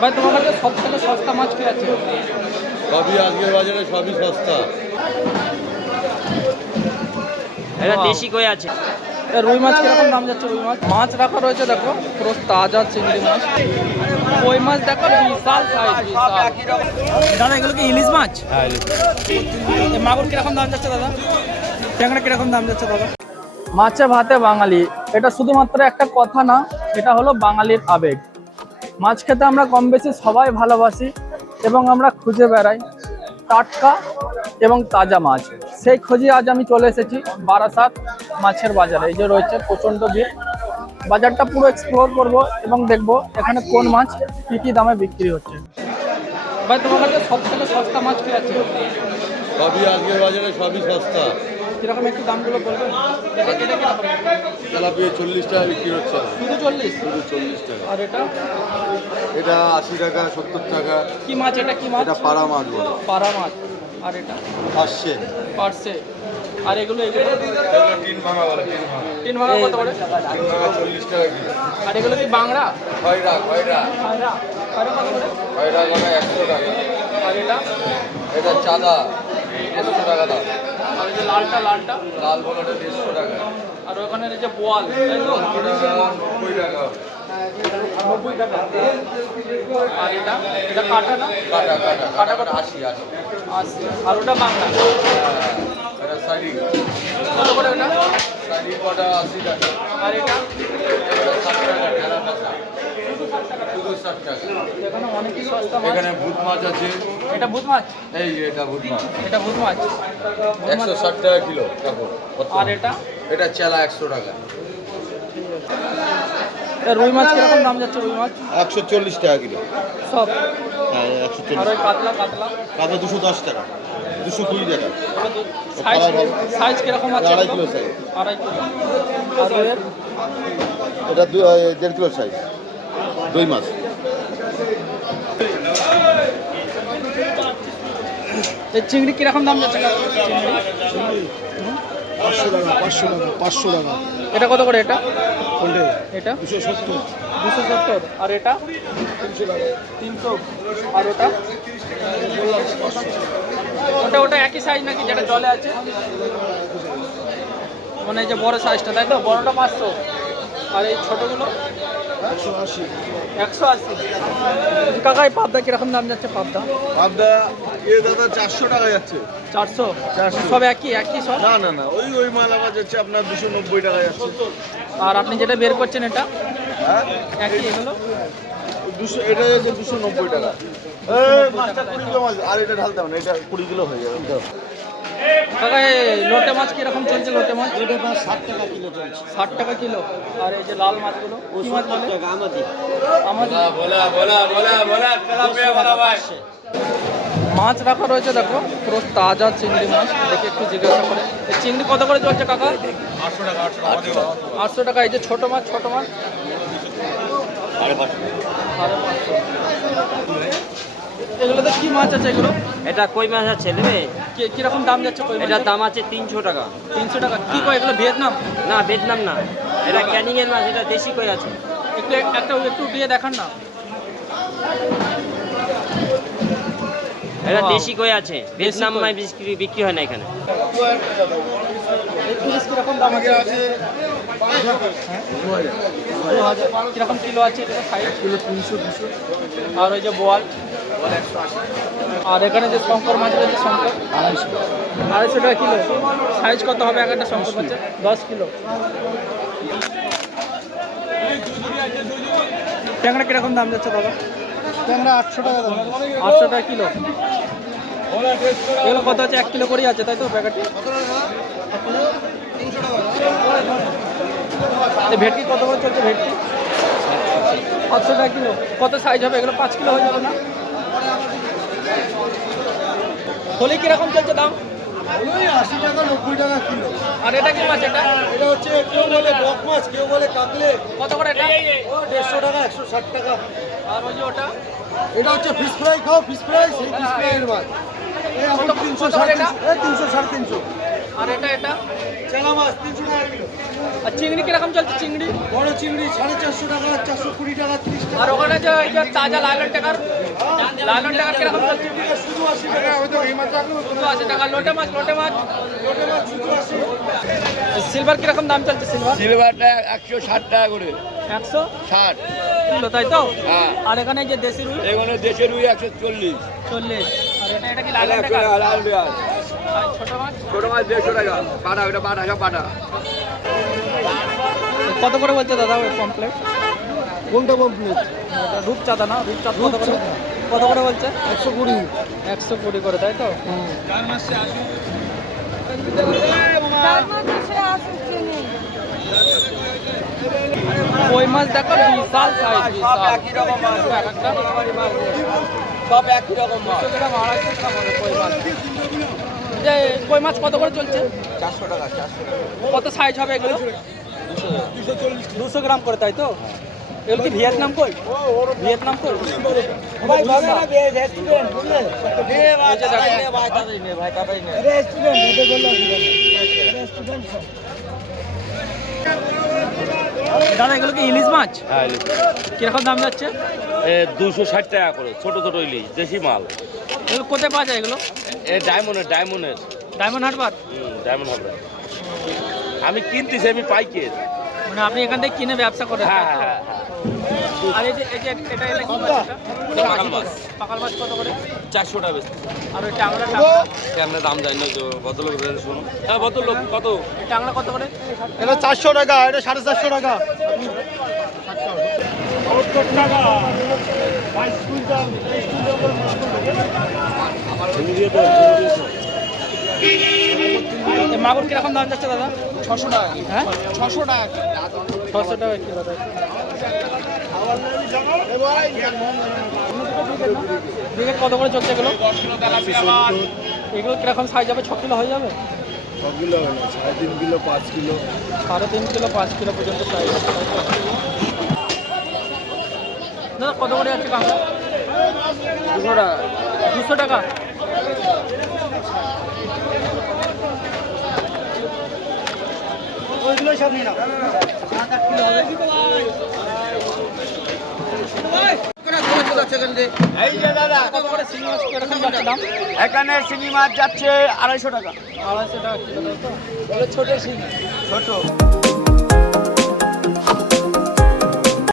ভাই তোমার কাছে সব থেকে সস্তা মাছ কি আছে? সবই আজকের বাজারে সবই সস্তা। এটা দেশি কই আছে। রুই মাছ কিরকম দাম যাচ্ছে? রুই মাছ মাছ রাখা রয়েছে, দেখো পুরো তাজা চিংড়ি মাছ। কই মাছ দেখো বিশাল সাইজ, বিশাল। দাদা এগুলো কি ইলিশ মাছ? হ্যাঁ, এই মাগুর কিরকম দাম যাচ্ছে দাদা? ট্যাংরা কিরকম দাম যাচ্ছে দাদা? মাছে ভাতে বাঙালি, এটা শুধুমাত্র একটা কথা না, এটা হলো বাঙালির আবেগ। মাছ খেতে আমরা কম বেশি সবাই ভালোবাসি এবং আমরা খুঁজে বেড়াই টাটকা এবং তাজা মাছ। সেই খোঁজে আজ আমি চলে এসেছি বারাসাত মাছের বাজারে। এই যে রয়েছে প্রচণ্ড ভিড়, বাজারটা পুরো এক্সপ্লোর করব এবং দেখব এখানে কোন মাছ কী কী দামে বিক্রি হচ্ছে। ভাই তোমার কাছে সব থেকে সস্তা মাছ কি আছে? সবই আজকের বাজারে সবই সস্তা। কিরকম একটু দামগুলো বলবেন? এটা কিরকম? তেলাপিয়া 40 টাকা বিক্রি হচ্ছে। শুধু 40? শুধু 40 টাকা। আর এটা? এটা 80 টাকা, 70 টাকা। কি মাছ এটা? কি মাছ? এটা পাড়া মাছ বলে। পাড়া মাছ। আর এটা? আসছে পার্সে। আর এগুলো এগুলো তিন ভাঙা বলে, তিন ভাঙা। তিন ভাঙা কত করে? তিন ভাঙা 40 টাকা কিলো। আর এগুলো কি বাংলা? খয়রা খয়রা খয়রা। খয়রা কত করে? খয়রা মানে 100 টাকা। আর এটা? এটা চাঁদা 150 টাকা দাম। আর এই যে লালটা, লালটা? লাল বলাটা 150 টাকা। আর ওখানে এই যে বোয়াল, তাই তো? ওটা 90 টাকা। 90 টাকা। আর এটা? এটা কাটা না? কাটা কাটা কাটা কাটা 80 80। আর ওটা বাংলা? এটা শাড়ি কত করে ওটা? শাড়ি কটা 80 টাকা। আর এটা? এটা 60 টাকা ঠেলা কাঁচা। শুধু 60 টাকা। এখানে অনেকই সস্তা মাছ। এখানে ভূত মাছ আছে। এটা ভূত মাছ? এই যে এটা ভূত মাছ এটা ভূত মাছ। 160 টাকা কিলো কাকু। আর এটা? এটা চেলা 100 টাকা। রুই মাছ কিরকম দাম যাচ্ছে? রুই মাছ 140 টাকা কিলো। সব? হ্যাঁ আর 140। ওই কাতলা, কাতলা? কাঁচা 210 টাকা, 220 টাকা। সাইজ সাইজ কিরকম আছে? 2.5 কিলো সাইজ। 2.5 কিলো। আর এর? এটা 1.5 কিলো সাইজ দই মাছ। এই চিংড়ি কিরকম দাম যাচ্ছে? চিংড়ি 500 টাকা, 500 টাকা, 500 টাকা। এটা কত করে? এটা কোনটা? এটা 270, 270। আর এটা 300 টাকা। 300। আর ওটা? ওটা ওটা একই সাইজ নাকি যেটা জলে আছে? মানে এই যে বড় সাইজটা, তাই তো? বড়টা 500। আর এই ছোটগুলো 180। 180। কাকা এই পাবদা কিরকম দাম যাচ্ছে? পাবদা পাবদা দাদা 400 টাকা যাচ্ছে। 400। 400। সব একই একই সব? না না না, ওই মাল আমার যাচ্ছে আপনার 290 টাকা যাচ্ছে। আর আপনি যেটা বের করছেন এটা হ্যাঁ, একই এগুলো? 200, এটা যাচ্ছে 290 টাকা। মাছটা 20 কিলো মাছ, আর এটা ঢালতে হবে না, এটা 20 কিলো হয়ে যাবে। কাকা এই লোটে মাছ কিরকম চলছে? লোটে মাছ? এটা 60 টাকা কিলো চলছে। 60 টাকা কিলো। আর এই যে লাল মাছগুলো কি মাছ বলে? আমাদের মাছ রাখা রয়েছে, দেখো পুরো তাজা চিংড়ি মাছ। দেখে একটু জিজ্ঞাসা করে এই চিংড়ি কত করে চলছে কাকা? 800 টাকা। 800 টাকা। এই যে ছোট মাছ, ছোট মাছ 550। এগুলোতে কি মাছ আছে এগুলো? এটা কই মাছ আছে নেবে। কিরকম দাম যাচ্ছে কই মাছের? এটার দাম আছে 300 টাকা। 300 টাকা। কি কয় এগুলো? ভিয়েতনাম? না, ভিয়েতনাম না, এটা ক্যানিং এর মাছ। এটা দেশি কই আছে। একটু দিয়ে দেখান না। এটা দেশি কই আছে। ভিয়েতনাম মাছ বিক্রি হয় না এখানে। এই ইলিশ কিরকম দাম আছে? 2000। কিরকম কিলো আছে এটা? Size kilo 300 200। আর ওই যে বোয়াল 180। আর এখানে যে শঙ্কর মাছ রয়েছে, শঙ্কর 250 টাকা কিলো। সাইজ কত হবে একটা শঙ্কর মাছের? 10 কিলো। ট্যাংরা কিরকম দাম যাচ্ছে দাদা? ট্যাংরা 800 টাকা দাম। 800 টাকা কিলো। এগুলো কত আছে? 1 কিলো করেই আছে, তাই তো প্যাকেটে? এই ভেটকি কত করে চলছে? ভেটকি 700 টাকা কিলো। কত সাইজ হবে এগুলো? 5 কিলো হয়ে যাবে না? থলি কিরকম চলছে দাম? 80 টাকা, 90 টাকা কিলো। আর এটা কি মাছ? এটা এটা হচ্ছে কেউ বলে বক মাছ, কেউ বলে কাতলে। কত করে এটা? 150 টাকা, 160 টাকা। আর ওই যে ওটা এটা হচ্ছে ফিশ ফ্রাই, খাও ফিশ ফ্রাই, সেই ফিশ ফ্রাই এর মাছ। এই এখন কত 300 করে এটা? 350, 300 350। আর এটা চালা মাছ 300 টাকা কিলো। আর চিংড়ি কিরকম চলছে চিংড়ি? বড় চিংড়ি 450 টাকা, 420 টাকা, 30 টাকা। আর ওখানে যে এই যে তাজা লালন টাকার কিরকম চলছে? শুধু 80 টাকা। আমি তো এই মাছ রাখবো। শুধু 80 টাকা। লোটে মাছ লোটে মাছ শুধু 80। সিলভার কিরকম দাম চলছে সিলভার? সিলভারটা 160 টাকা করে 160 60। কিলো তাই তো? হ্যাঁ। আর এখানে যে দেশি রুই এখানে দেশের রুই 140। 40। আর এটা কি লালন টাকা? লাল টাকা। আর ছোট মাছ ছোট মাছ 150 টাকা। পাটা ওটা পাটা সব পাটা। কত করে বলছে দাদা ওই কমপ্লেট? কোনটা কমপ্লিট? রূপচাঁদা না? রূপচাঁদ কত করে বলছে? 120। 120 করে তাই তো? কই মাছ দেখো বিশাল সাইজ, বিশাল। একই রকম মাছ। একটা সব একই রকম মাছ। 200 গ্রাম 250 গ্রাম হবে কই মাছ। যে কই মাছ কত করে চলছে? 400 টাকা 400 টাকা। কত সাইজ হবে এগুলো? 200 গ্রাম করে তাই তো? এগুলো কি ভিয়েতনাম কই? ভিয়েতনাম কই? ভাই ভাবে না রেস্টুরেন্ট বুঝলে? এই যে দেখো। ভাই তাড়াতাড়ি নে ভাই তাড়াতাড়ি নে। রেস্টুরেন্ট ওদের বললো রেস্টুরেন্ট। দাদা এগুলো কি ইলিশ মাছ? হ্যাঁ কিরকম দাম যাচ্ছে? 260 টাকা করে ছোট ছোট ইলিশ দেশি মাল। এগুলো কোথায় পাওয়া যায় এগুলো? ডায়মন্ডের ডায়মন্ড হারবার? ডায়মন্ড হবে। আমি কিনতেছি, আমি পাইকের। মানে আপনি এখান থেকে কিনে ব্যবসা করেন? হ্যাঁ তাই তো? হ্যাঁ আর এই যে এটা কি মাছ এটা? পাকাল মাছ পাকাল মাছ কত করে? 400 টাকা বেশি। আর ওই টাংরা কেমন দাম জানি না তো ভদ্রলোক শুনুন। হ্যাঁ ভদ্রলোক কত? এই টাংরা কত করে? এটা 400 টাকা, এটা 450 টাকা। 70 টাকা। 22 কুইন্টাল, 23 কুইন্টাল। এই মাগুর কিরকম দাম যাচ্ছে দাদা? 600 টাকা। হ্যাঁ 600 টাকা। 600 টাকা কিলো দাদা। দিকে কত করে চলছে এগুলো? এগুলো কিরকম সাইজ হবে? 6 কিলো হয়ে যাবে? 6 কিলো হয় না, 3.5 কিলো, 5 কিলো। 3.5 কিলো 5 কিলো পর্যন্ত সাইজ আছে তাই তো? দাদা কত করে যাচ্ছে কাঁকড়া? 200 টাকা। 200 টাকা? ওইগুলো সব নিয়ে নাও। 7-8 কিলো হবে। কত করে শিঙি মাছ কিরকম যাচ্ছে দাম? এখানে শিঙি মাছ যাচ্ছে 250 টাকা। 250 টাকা কিলো তাই তো? ছোট।